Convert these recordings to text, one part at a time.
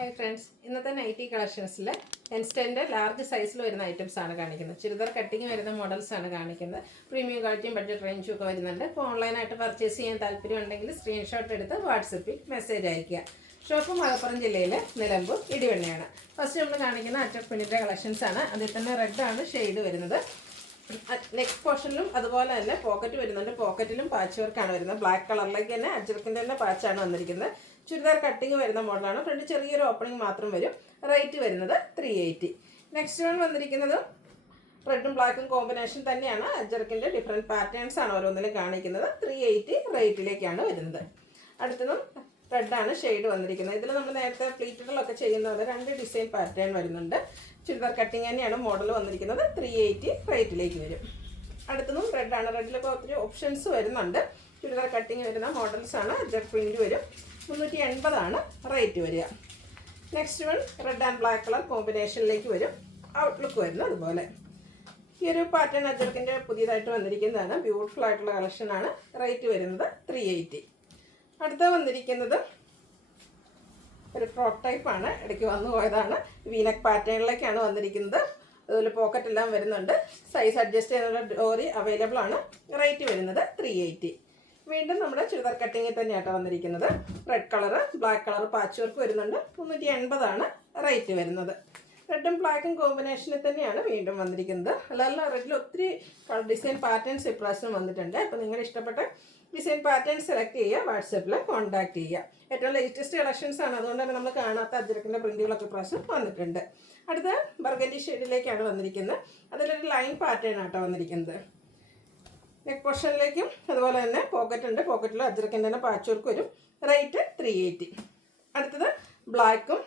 Hi friends, ഇന്നത്തെ nightie കളക്ഷൻസിൽ എൻസ്റ്റൻ്റെ large സൈസിൽ വരുന്ന ഐറ്റംസ് ആണ് കാണിക്കുന്നത്. ചുരിദാർ കട്ടിങ് വരുന്ന മോഡൽസ് ആണ് കാണിക്കുന്നത്. പ്രീമിയം ക്വാളിറ്റിയും ബഡ്ജറ്റ് റേഞ്ചും ഒക്കെ വരുന്നുണ്ട്. ഇപ്പോൾ ഓൺലൈനായിട്ട് പർച്ചേസ് ചെയ്യാൻ താല്പര്യം ഉണ്ടെങ്കിൽ സ്ക്രീൻഷോട്ട് എടുത്ത് വാട്സപ്പിൽ മെസ്സേജ് അയയ്ക്കുക. ഷോപ്പ് മലപ്പുറം ജില്ലയിലെ നിലമ്പൂർ ഇടിവണ്ണയാണ്. ഫസ്റ്റ് നമ്മൾ കാണിക്കുന്ന അറ്റപ്പിണിൻ്റെ കളക്ഷൻസ് ആണ്. അതിൽ തന്നെ റെഡാണ് ഷെയ്ഡ് വരുന്നത്. നെക്സ്റ്റ് പോർഷനിലും അതുപോലെ തന്നെ പോക്കറ്റ് വരുന്നുണ്ട്. പോക്കറ്റിലും പാച്ച് വർക്കാണ് വരുന്നത്. ബ്ലാക്ക് കളറിലേക്ക് തന്നെ അജ്രക്കിൻ്റെ തന്നെ പാച്ചാണ് വന്നിരിക്കുന്നത്. ചുരിദാർ കട്ടിങ് വരുന്ന മോഡലാണ്. ഫ്രണ്ട് ചെറിയൊരു ഓപ്പണിംഗ് മാത്രം വരും. റേറ്റ് വരുന്നത് 380. നെക്സ്റ്റ് വൺ വന്നിരിക്കുന്നത് റെഡും ബ്ലാക്കും കോമ്പിനേഷൻ തന്നെയാണ്. അജ്രക്കിൻ്റെ ഡിഫറെൻറ്റ് പാറ്റേൺസ് ആണ് ഓരോന്നിലും കാണിക്കുന്നത്. 380 റേറ്റിലേക്കാണ് വരുന്നത്. അടുത്തതും റെഡാണ് ഷെയ്ഡ് വന്നിരിക്കുന്നത്. ഇതിൽ നമ്മൾ നേരത്തെ പ്ലീറ്റുകളൊക്കെ ചെയ്യുന്ന പോലെ 2 ഡിസൈൻ പാറ്റേൺ വരുന്നുണ്ട്. ചുരിദാർ കട്ടിങ് തന്നെയാണ് മോഡൽ വന്നിരിക്കുന്നത്. 380 റേറ്റിലേക്ക് വരും. അടുത്തതും റെഡാണ്. റെഡിലൊക്കെ ഒത്തിരി ഓപ്ഷൻസ് വരുന്നുണ്ട്. ചുരിദാർ കട്ടിങ് വരുന്ന മോഡൽസാണ്. ജെറ്റ് പ്രിൻറ്റ് വരും. 380 റേറ്റ് വരിക. Next one red and black colour കോമ്പിനേഷനിലേക്ക് വരും. ഔട്ട്ലുക്ക് വരുന്നത് അതുപോലെ. ഈ ഒരു പാറ്റേൺ അജർക്കിൻ്റെ പുതിയതായിട്ട് വന്നിരിക്കുന്നതാണ്. ബ്യൂട്ടിഫുൾ ആയിട്ടുള്ള കളക്ഷനാണ്. റേറ്റ് വരുന്നത് 380. അടുത്ത വന്നിരിക്കുന്നത് ഒരു ഫ്രോക്ക് ടൈപ്പാണ്. ഇടയ്ക്ക് വന്നു പോയതാണ്. വീനക്ക് പാറ്റേണിലേക്കാണ് വന്നിരിക്കുന്നത്. അതുപോലെ പോക്കറ്റ് എല്ലാം വരുന്നുണ്ട്. സൈസ് അഡ്ജസ്റ്റ് ചെയ്യാനുള്ള ഡോറി അവൈലബിൾ ആണ്. റേറ്റ് വരുന്നത് 380. വീണ്ടും നമ്മുടെ ചുരിദാർ കട്ടിങ്ങിൽ തന്നെയാണ് വന്നിരിക്കുന്നത്. Red colour black colour patch work വരുന്നുണ്ട്. 380 റേറ്റ് വരുന്നത്. റെഡും ബ്ലാക്കും കോമ്പിനേഷനിൽ തന്നെയാണ് വീണ്ടും വന്നിരിക്കുന്നത്. അല്ലാതെ റെഡിൽ ഒത്തിരി ഡിസൈൻ പാറ്റേൺസ് ഇപ്രാവശ്യം വന്നിട്ടുണ്ട്. അപ്പോൾ നിങ്ങളുടെ ഇഷ്ടപ്പെട്ട ഡിസൈൻ പാറ്റേൺ സെലക്ട് ചെയ്യുക. വാട്സപ്പിൽ കോൺടാക്ട് ചെയ്യുക. ഏറ്റവും ലേറ്റസ്റ്റ് കളക്ഷൻസ് ആണ്. അതുകൊണ്ട് തന്നെ നമ്മൾ കാണാത്ത അജ്രക്കിൻ്റെ പ്രിൻറ്റുകളൊക്കെ ഇപ്രാവശ്യം വന്നിട്ടുണ്ട്. അടുത്ത ബർഗൻഡി ഷെയ്ഡിലേക്കാണ് വന്നിരിക്കുന്നത്. അതിലൊരു ലൈൻ പാറ്റേൺ ആട്ടോ വന്നിരിക്കുന്നത്. നെക്ക് പോർഷനിലേക്കും അതുപോലെ തന്നെ പോക്കറ്റ് ഉണ്ട്. പോക്കറ്റിൽ അജ്രക്കിൻ്റെ തന്നെ പാച്ച് വർക്ക് വരും. റേറ്റ് 380. അടുത്തത് ബ്ലാക്കും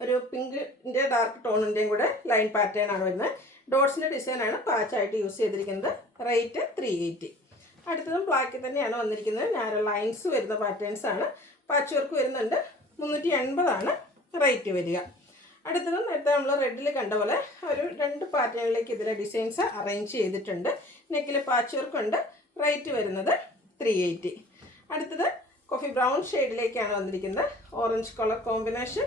ഒരു പിങ്കിൻ്റെ ഡാർക്ക് ടോണിൻ്റെയും കൂടെ ലൈൻ പാറ്റേൺ ആണ് വരുന്നത്. ഡോട്ട്സിൻ്റെ ഡിസൈനാണ് പാച്ചായിട്ട് യൂസ് ചെയ്തിരിക്കുന്നത്. റേറ്റ് 380. അടുത്തതും ബ്ലാക്കിൽ തന്നെയാണ് വന്നിരിക്കുന്നത്. നാരോ ലൈൻസ് വരുന്ന പാറ്റേൺസ് ആണ്. പാച്ച് വർക്ക് വരുന്നുണ്ട്. 380 റേറ്റ് വരിക. അടുത്തതും നേരത്തെ നമ്മൾ റെഡിൽ കണ്ട പോലെ ഒരു 2 പാറ്റേണിലേക്ക് ഇതിലെ ഡിസൈൻസ് അറേഞ്ച് ചെയ്തിട്ടുണ്ട്. നെക്കിൽ പാച്ച് വർക്ക് ഉണ്ട്. റേറ്റ് വരുന്നത് 380. അടുത്തത് കോഫി ബ്രൗൺ ഷെയ്ഡിലേക്കാണ് വന്നിരിക്കുന്നത്. Orange colour combination.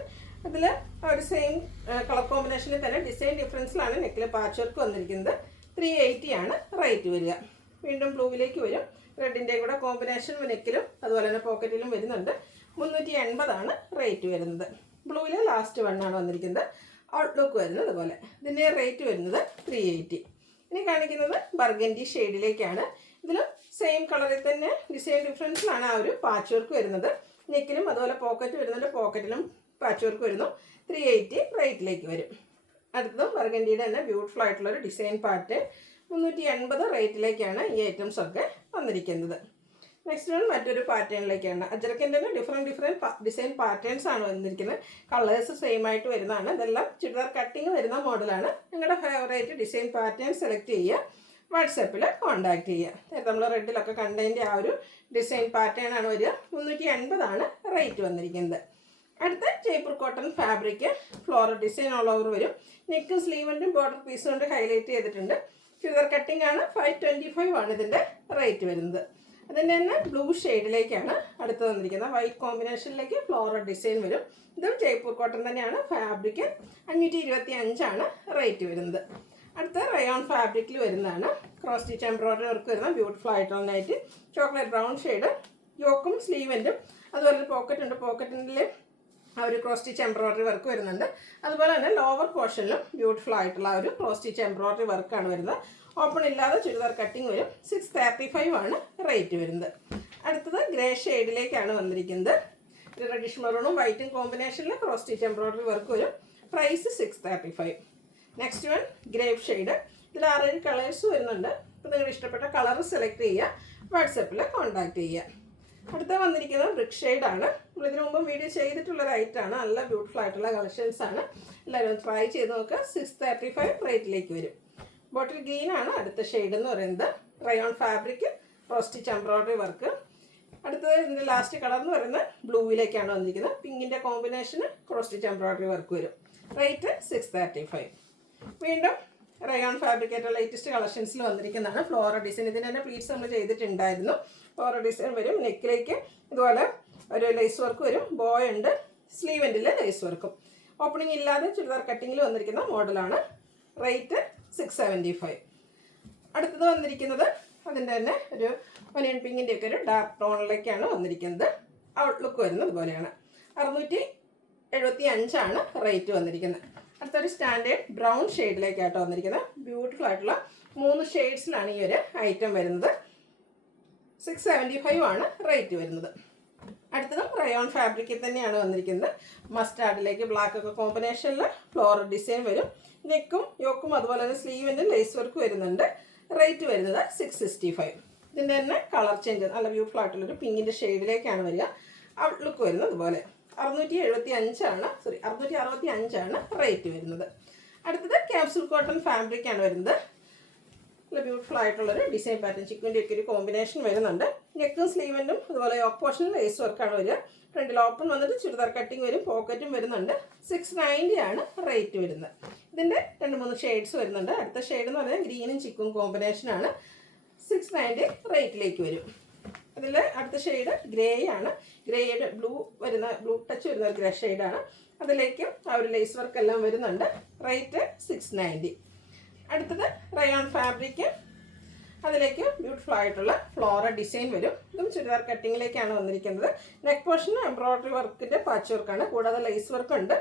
അതിൽ ഒരു സെയിം കളർ കോമ്പിനേഷനിൽ തന്നെ ഡിസൈൻ ഡിഫറൻസിലാണ് നെക്കിൽ പാച്ച് വർക്ക് വന്നിരിക്കുന്നത്. 380 റേറ്റ് വരിക. വീണ്ടും ബ്ലൂവിലേക്ക് വരും. റെഡിൻ്റെ കൂടെ കോമ്പിനേഷൻ നെക്കിലും അതുപോലെ തന്നെ പോക്കറ്റിലും വരുന്നുണ്ട്. 380 റേറ്റ് വരുന്നത്. ബ്ലൂവിൽ ലാസ്റ്റ് വണ്ണാണ് വന്നിരിക്കുന്നത്. ഔട്ട്ലുക്ക് വരുന്നത് അതുപോലെ. ഇതിൻ്റെ റേറ്റ് വരുന്നത് 380. ഇനി കാണിക്കുന്നത് ബർഗൻഡി ഷെയ്ഡിലേക്കാണ്. ഇതിലും സെയിം കളറിൽ തന്നെ ഡിസൈൻ ഡിഫറൻസിലാണ് ആ ഒരു പാച്ച് വർക്ക് വരുന്നത്. നെക്കിലും അതുപോലെ പോക്കറ്റ് വരുന്നുണ്ട്. പോക്കറ്റിലും പാച്ച് വർക്ക് വരുന്നു. 380 റേറ്റിലേക്ക് വരും. അടുത്തതും ബർഗൻഡിയുടെ തന്നെ ബ്യൂട്ടിഫുൾ ആയിട്ടുള്ളൊരു ഡിസൈൻ പാറ്റേൺ. 380 റേറ്റിലേക്കാണ് ഈ ഐറ്റംസ് ഒക്കെ വന്നിരിക്കുന്നത്. നെക്സ്റ്റ് വൺ മറ്റൊരു പാറ്റേണിലേക്കാണ്. അജ്രക്കിൻ്റെ തന്നെ ഡിഫറെൻറ്റ് ഡിസൈൻ പാറ്റേൺസ് ആണ് വന്നിരിക്കുന്നത്. കളേഴ്സ് സെയിം ആയിട്ട് വരുന്നതാണ്. ഇതെല്ലാം ചുരിദാർ കട്ടിങ് വരുന്ന മോഡലാണ്. നിങ്ങളുടെ ഫേവറേറ്റ് ഡിസൈൻ പാറ്റേൺ സെലക്ട് ചെയ്യുക. വാട്സപ്പിൽ കോൺടാക്ട് ചെയ്യുക. നേരത്തെ നമ്മൾ റെഡിലൊക്കെ കണ്ടതിൻ്റെ ആ ഒരു ഡിസൈൻ പാറ്റേൺ ആണ് വരിക. 380 റേറ്റ് വന്നിരിക്കുന്നത്. അടുത്ത Jaipur cotton fabric floral design all over വരും. നെക്കും സ്ലീവിൻ്റെയും ബോർഡർ പീസ് കൊണ്ട് ഹൈലൈറ്റ് ചെയ്തിട്ടുണ്ട്. ചുരിദാർ കട്ടിംഗ് ആണ്. 525 ഇതിൻ്റെ റേറ്റ് വരുന്നത്. അതിൻ്റെ തന്നെ ബ്ലൂ ഷെയ്ഡിലേക്കാണ് അടുത്ത് വന്നിരിക്കുന്നത്. വൈറ്റ് കോമ്പിനേഷനിലേക്ക് ഫ്ലോറൽ ഡിസൈൻ വരും. ഇതും ജയ്പൂർ കോട്ടൺ തന്നെയാണ്. ഫാബ്രിക് 525 റേറ്റ് വരുന്നത്. അടുത്ത റയോൺ ഫാബ്രിക്കിൽ വരുന്നതാണ്. ക്രോസ് സ്റ്റിച്ച് എംബ്രോയിഡറി വർക്ക് വരുന്ന ബ്യൂട്ടിഫുൾ ആയിട്ടുള്ള നൈറ്റ്. Chocolate brown shade. യോക്കും സ്ലീവൻറ്റും അതുപോലെ പോക്കറ്റ് ഉണ്ട്. പോക്കറ്റിൻ്റെ ആ ഒരു ക്രോസ് സ്റ്റിച്ച് എംബ്രോയിഡറി വർക്ക് വരുന്നുണ്ട്. അതുപോലെ തന്നെ ലോവർ പോർഷനിലും ബ്യൂട്ടിഫുൾ ആയിട്ടുള്ള ഒരു ക്രോസ് സ്റ്റിച്ച് എംബ്രോയിഡറി വർക്കാണ് വരുന്നത്. ഓപ്പൺ ഇല്ലാതെ ചുരിദാർ കട്ടിങ് വരും. 635 റേറ്റ് വരുന്നത്. അടുത്തത് ഗ്രേ ഷെയ്ഡിലേക്കാണ് വന്നിരിക്കുന്നത്. റെഡിഷ് മെറൂണും വൈറ്റും കോമ്പിനേഷനിൽ ക്രോസ് സ്റ്റിച്ച് എംബ്രോയിഡറി വർക്ക് വരും. Price 635. Next one grape shade. ഇതിൽ 6 കളേഴ്സ് വരുന്നുണ്ട്. അപ്പോൾ നിങ്ങളുടെ ഇഷ്ടപ്പെട്ട കളർ സെലക്ട് ചെയ്യുക. വാട്സപ്പിൽ കോൺടാക്ട് ചെയ്യുക. അടുത്ത വന്നിരിക്കുന്നത് ബ്രിക്ക് ഷെയ്ഡാണ്. നമ്മളിതിനു മുമ്പ് വീഡിയോ ചെയ്തിട്ടുള്ളൊരു ഐറ്റമാണ്. നല്ല ബ്യൂട്ടിഫുൾ ആയിട്ടുള്ള കളക്ഷൻസ് ആണ്. എല്ലാവരും ട്രൈ ചെയ്ത് നോക്കുക. 635 റേറ്റിലേക്ക് വരും. ബോട്ടിൽ ഗ്രീൻ ആണ് അടുത്ത ഷെയ്ഡ് എന്ന് പറയുന്നത്. Rayon fabric cross stitch embroidery work. അടുത്തത് ഇതിൻ്റെ ലാസ്റ്റ് കളർ എന്ന് പറയുന്നത് ബ്ലൂവിലേക്കാണ് വന്നിരിക്കുന്നത്. പിങ്കിൻ്റെ കോമ്പിനേഷന് ക്രോസ് സ്റ്റിച്ച് എംബ്രോയിഡറി വർക്ക് വരും. റേറ്റ് 635. വീണ്ടും റയോൺ ഫാബ്രിക് ഏറ്റവും ലേറ്റസ്റ്റ് കളക്ഷൻസിൽ വന്നിരിക്കുന്നതാണ്. Floral design. ഇതിന് തന്നെ പ്ലീറ്റ്സ് നമ്മൾ ചെയ്തിട്ടുണ്ടായിരുന്നു. ഫ്ലോറൽ ഡിസൈൻ വരും. നെക്കിലേക്ക് ഇതുപോലെ ഒരു ലേസ് വർക്ക് വരും. ബോയ് ഉണ്ട്. സ്ലീവ് എൻഡിൽ ലേസ് വർക്കും. ഓപ്പണിംഗ് ഇല്ലാതെ ചുരിദാർ കട്ടിങ്ങിൽ വന്നിരിക്കുന്ന മോഡലാണ്. റേറ്റ് 675. അടുത്തത് വന്നിരിക്കുന്നത് അതിൻ്റെ തന്നെ ഒരു ഒനിയൻ പിങ്കിൻ്റെ ഒക്കെ ഒരു ഡാർക്ക് ടോണിലേക്കാണ് വന്നിരിക്കുന്നത്. ഔട്ട്ലുക്ക് വരുന്നത് ഇതുപോലെയാണ്. 675 റേറ്റ് വന്നിരിക്കുന്നത്. അടുത്തൊരു സ്റ്റാൻഡേർഡ് ബ്രൗൺ ഷെയ്ഡിലേക്കാട്ടോ വന്നിരിക്കുന്നത്. ബ്യൂട്ടിഫുൾ ആയിട്ടുള്ള 3 ഷെയ്ഡ്സിലാണ് ഈ ഒരു ഐറ്റം വരുന്നത്. 675 റേറ്റ് വരുന്നത്. അടുത്തതും റയോൺ ഫാബ്രിക്കിൽ തന്നെയാണ് വന്നിരിക്കുന്നത്. മസ്റ്റാർഡിലേക്ക് ബ്ലാക്ക് ഒക്കെ കോമ്പിനേഷനിൽ ഫ്ലോറൽ ഡിസൈൻ വരും. നെക്കും യോക്കും അതുപോലെ തന്നെ സ്ലീവിൻ്റെ ലേസ് വർക്ക് വരുന്നുണ്ട്. റേറ്റ് വരുന്നത് 665. ഇതിൻ്റെ തന്നെ കളർ ചേഞ്ച് നല്ല ബ്യൂട്ടിഫുൾ ആയിട്ടുള്ളൊരു പിങ്കിൻ്റെ ഷെയ്ഡിലേക്കാണ് വരിക. ഔട്ട്ലുക്ക് വരുന്നത് അതുപോലെ. 665 റേറ്റ് വരുന്നത്. അടുത്തത് ക്യാപ്സൂൾ കോട്ടൺ ഫാബ്രിക് ആണ് വരുന്നത്. നല്ല ബ്യൂട്ടിഫുൾ ആയിട്ടുള്ളൊരു ഡിസൈൻ പാറ്റേൺ ചിക്കുവിൻ്റെ ഒക്കെ ഒരു കോമ്പിനേഷൻ വരുന്നുണ്ട്. നെക്കും സ്ലീവൻറ്റും അതുപോലെ യോക്ക് പോർഷനിൽ ലേസ് വർക്കാണ് വരിക. ഫ്രണ്ടിൽ ഓപ്പൺ വന്നിട്ട് ചുരിദാർ കട്ടിങ് വരും. പോക്കറ്റും വരുന്നുണ്ട്. 690 റേറ്റ് വരുന്നത്. ഇതിൻ്റെ 2-3 ഷെയ്ഡ്സ് വരുന്നുണ്ട്. അടുത്ത ഷെയ്ഡ് എന്ന് പറഞ്ഞാൽ ഗ്രീനും ചിക്കും കോമ്പിനേഷനാണ്. 690 റേറ്റിലേക്ക് വരും. അതിൽ അടുത്ത ഷെയ്ഡ് ഗ്രേ ആണ്. ഗ്രേയുടെ ബ്ലൂ ടച്ച് വരുന്ന ഒരു ഗ്രേ ഷെയ്ഡാണ്. അതിലേക്കും ആ ഒരു ലേസ് വർക്ക് എല്ലാം വരുന്നുണ്ട്. റേറ്റ് 690. അടുത്തത് റയോൺ ഫാബ്രിക്. അതിലേക്ക് ബ്യൂട്ടിഫുൾ ആയിട്ടുള്ള ഫ്ലോറൽ ഡിസൈൻ വരും. ഇതും ചുരിദാർ കട്ടിങ്ങിലേക്കാണ് വന്നിരിക്കുന്നത്. നെക്ക് പോർഷൻ എംബ്രോയ്ഡറി വർക്കിൻ്റെ പാച്ച് വർക്കാണ്. കൂടാതെ ലേസ് വർക്ക് ഉണ്ട്.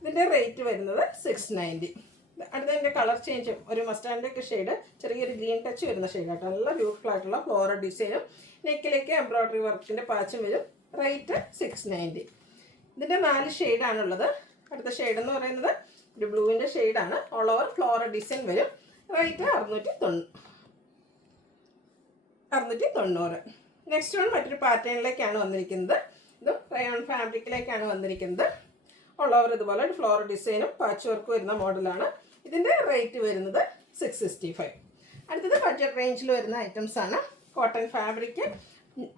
ഇതിൻ്റെ റേറ്റ് വരുന്നത് 690. അടുത്തതിൻ്റെ കളർ ചേഞ്ചും ഒരു മസ്റ്റാൻഡ് ഒക്കെ ഷെയ്ഡ് ചെറിയൊരു ഗ്രീൻ ടച്ച് വരുന്ന ഷെയ്ഡാട്ടോ. നല്ല ബ്യൂട്ടിഫുൾ ആയിട്ടുള്ള ഫ്ലോറൽ ഡിസൈനും നെക്കിലേക്ക് എംബ്രോയ്ഡറി വർക്കിൻ്റെ പാച്ചും വരും. റേറ്റ് 690. ഇതിൻ്റെ 4 ഷെയ്ഡാണുള്ളത്. അടുത്ത ഷെയ്ഡ് എന്ന് പറയുന്നത് ഒരു ബ്ലൂവിൻ്റെ ഷെയ്ഡാണ്. ഓൾ ഓവർ ഫ്ലോറൽ ഡിസൈൻ വരും. റേറ്റ് 690. നെക്സ്റ്റ് വൺ മറ്റൊരു പാറ്റേണിലേക്കാണ് വന്നിരിക്കുന്നത്. ഇതും റയോൺ ഫാബ്രിക്കിലേക്കാണ് വന്നിരിക്കുന്നത്. ഓൾ ഓവർ ഇതുപോലെ ഒരു ഫ്ലോറൽ ഡിസൈനും പാച്ച് വർക്ക് വരുന്ന മോഡലാണ്. ഇതിൻ്റെ റേറ്റ് വരുന്നത് 665. അടുത്തത് ബഡ്ജറ്റ് റേഞ്ചിൽ വരുന്ന ഐറ്റംസ് ആണ്. കോട്ടൺ ഫാബ്രിക്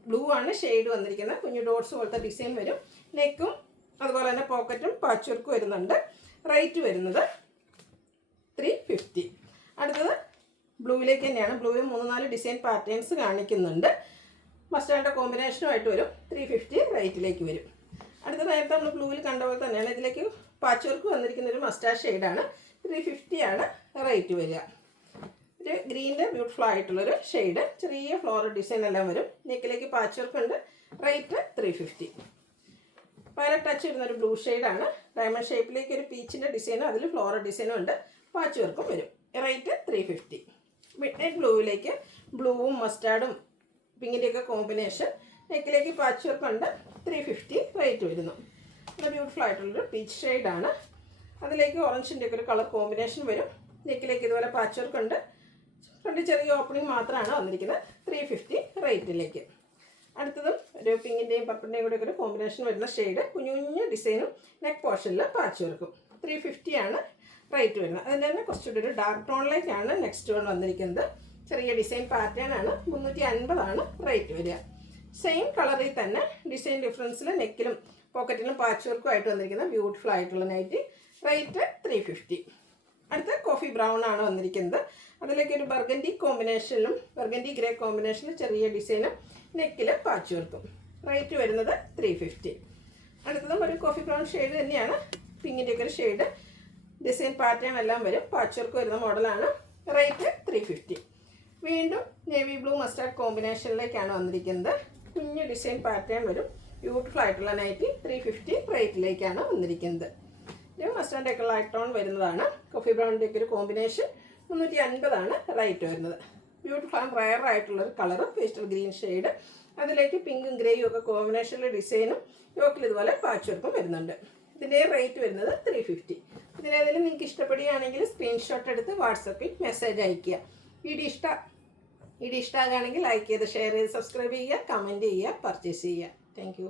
ബ്ലൂ ആണ് ഷെയ്ഡ് വന്നിരിക്കുന്നത്. കുഞ്ഞു ഡോട്ട്സ് പോലത്തെ ഡിസൈൻ വരും. നെക്കും അതുപോലെ തന്നെ പോക്കറ്റും പാച്ച് വർക്ക് വരുന്നുണ്ട്. റേറ്റ് വരുന്നത് 350. അടുത്തത് ബ്ലൂവിലേക്ക് തന്നെയാണ്. ബ്ലൂവിൽ 3-4 ഡിസൈൻ പാറ്റേൺസ് കാണിക്കുന്നുണ്ട്. മസ്റ്റാർഡിൻ്റെ കോമ്പിനേഷനുമായിട്ട് വരും. 350 റേറ്റിലേക്ക് വരും. അടുത്ത നേരത്തെ നമ്മൾ ബ്ലൂവിൽ കണ്ട പോലെ തന്നെയാണ് ഇതിലേക്ക് പാച്ച് വർക്ക് വന്നിരിക്കുന്ന ഒരു മസ്റ്റാർഡ് ഷെയ്ഡാണ്. 350 റേറ്റ് വരിക. ഒരു ഗ്രീനിൻ്റെ ബ്യൂട്ടിഫുൾ ആയിട്ടുള്ളൊരു ഷെയ്ഡ് ചെറിയ ഫ്ലോറൽ ഡിസൈൻ എല്ലാം വരും. നെക്കിലേക്ക് പാച്ച് വർക്ക് ഉണ്ട്. റേറ്റ് 350. പൈലറ്റ് ടച്ച് വരുന്നൊരു ബ്ലൂ ഷെയ്ഡാണ്. ഡയമണ്ട് ഷേപ്പിലേക്ക് ഒരു പീച്ചിൻ്റെ ഡിസൈനും അതിൽ ഫ്ലോറൽ ഡിസൈനും ഉണ്ട്. പാച്ച് വർക്കും വരും. റേറ്റ് 350. മിഡ് നൈറ്റ് ബ്ലൂവിലേക്ക് ബ്ലൂവും മസ്റ്റാർഡും പിങ്കിൻ്റെയൊക്കെ കോമ്പിനേഷൻ. നെക്കിലേക്ക് പാച്ച് വർക്ക് ഉണ്ട്. 350 റേറ്റ് വരുന്നു. നല്ല ബ്യൂട്ടിഫുൾ ആയിട്ടുള്ളൊരു പീച്ച് ഷെയ്ഡാണ്. അതിലേക്ക് ഓറഞ്ചിൻ്റെ ഒക്കെ ഒരു കളർ കോമ്പിനേഷൻ വരും. നെക്കിലേക്ക് ഇതുപോലെ പാച്ച് വർക്ക് ഉണ്ട്. ഫ്രണ്ട് ചെറിയ ഓപ്പണിംഗ് മാത്രമാണ് വന്നിരിക്കുന്നത്. 350 റേറ്റിലേക്ക്. അടുത്തതും ഒരു പിങ്കിൻ്റെയും പർപ്പിളിൻ്റെയും കൂടെ ഒരു കോമ്പിനേഷൻ വരുന്ന ഷെയ്ഡ്. കുഞ്ഞു കുഞ്ഞു ഡിസൈനും നെക്ക് പോർഷനിൽ പാച്ച് വർക്കും. 350 റേറ്റ് വരുന്നത്. അതിൻ്റെ തന്നെ കുറച്ചുകൂടി ഒരു ഡാർക്ക് ടോണിലേക്കാണ് നെക്സ്റ്റ് വൺ വന്നിരിക്കുന്നത്. ചെറിയ ഡിസൈൻ പാറ്റേൺ ആണ്. 350 റേറ്റ് വരിക. സെയിം കളറിൽ തന്നെ ഡിസൈൻ ഡിഫറൻസിൽ നെക്കിലും പോക്കറ്റിലും പാച്ച് വർക്കും ആയിട്ട് വന്നിരിക്കുന്ന ബ്യൂട്ടിഫുൾ ആയിട്ടുള്ള നൈറ്റി. റേറ്റ് 350. അടുത്ത കോഫി ബ്രൗൺ ആണ് വന്നിരിക്കുന്നത്. അതിലേക്ക് ഒരു ബർഗൻഡി കോമ്പിനേഷനിലും ബർഗൻഡി ഗ്രേ കോമ്പിനേഷനിലും ചെറിയ ഡിസൈനും നെക്കിൽ പാച്ച് വർക്കും. റേറ്റ് വരുന്നത് 350. അടുത്തതും ഒരു കോഫി ബ്രൗൺ ഷെയ്ഡ് തന്നെയാണ്. പിങ്കിൻ്റെ ഒക്കെ ഒരു ഷെയ്ഡ് ഡിസൈൻ പാറ്റേൺ എല്ലാം വരും. പാച്ച് വർക്ക് വരുന്ന മോഡലാണ്. റേറ്റ് 350. വീണ്ടും നേവി ബ്ലൂ മസ്റ്റാർഡ് കോമ്പിനേഷനിലേക്കാണ് വന്നിരിക്കുന്നത്. കുഞ്ഞു ഡിസൈൻ പാറ്റേൺ വരും. ബ്യൂട്ടിഫുൾ ആയിട്ടുള്ള നൈറ്റി. 350 റേറ്റിലേക്കാണ് വന്നിരിക്കുന്നത്. ഇത് മസ്റ്റാർഡിൻ്റെ ഒക്കെ ലൈറ്റ് ടോൺ വരുന്നതാണ്. കോഫി ബ്രൗണിൻ്റെ ഒക്കെ ഒരു കോമ്പിനേഷൻ. 350 റേറ്റ് വരുന്നത്. ബ്യൂട്ടിഫുൾ ആൻഡ് റയർ ആയിട്ടുള്ളൊരു കളറ് പേസ്റ്റൽ ഗ്രീൻ ഷെയ്ഡ്. അതിലേക്ക് പിങ്കും ഗ്രേയും ഒക്കെ കോമ്പിനേഷനിലെ ഡിസൈനും യോക്കിൽ ഇതുപോലെ പാച്ച് വർക്കും വരുന്നുണ്ട്. ഇതിൻ്റെ റേറ്റ് വരുന്നത് 350. ഇതിനേതെങ്കിലും നിങ്ങൾക്ക് ഇഷ്ടപ്പെടുകയാണെങ്കിൽ സ്ക്രീൻഷോട്ട് എടുത്ത് വാട്സപ്പിൽ മെസ്സേജ് അയയ്ക്കുക. വീഡിയോ ഇഷ്ടമാകുകയാണെങ്കിൽ ലൈക്ക് ചെയ്ത് ഷെയർ ചെയ്ത് സബ്സ്ക്രൈബ് ചെയ്യുക, കമൻറ്റ് ചെയ്യുക, പർച്ചേസ് ചെയ്യുക. Thank you.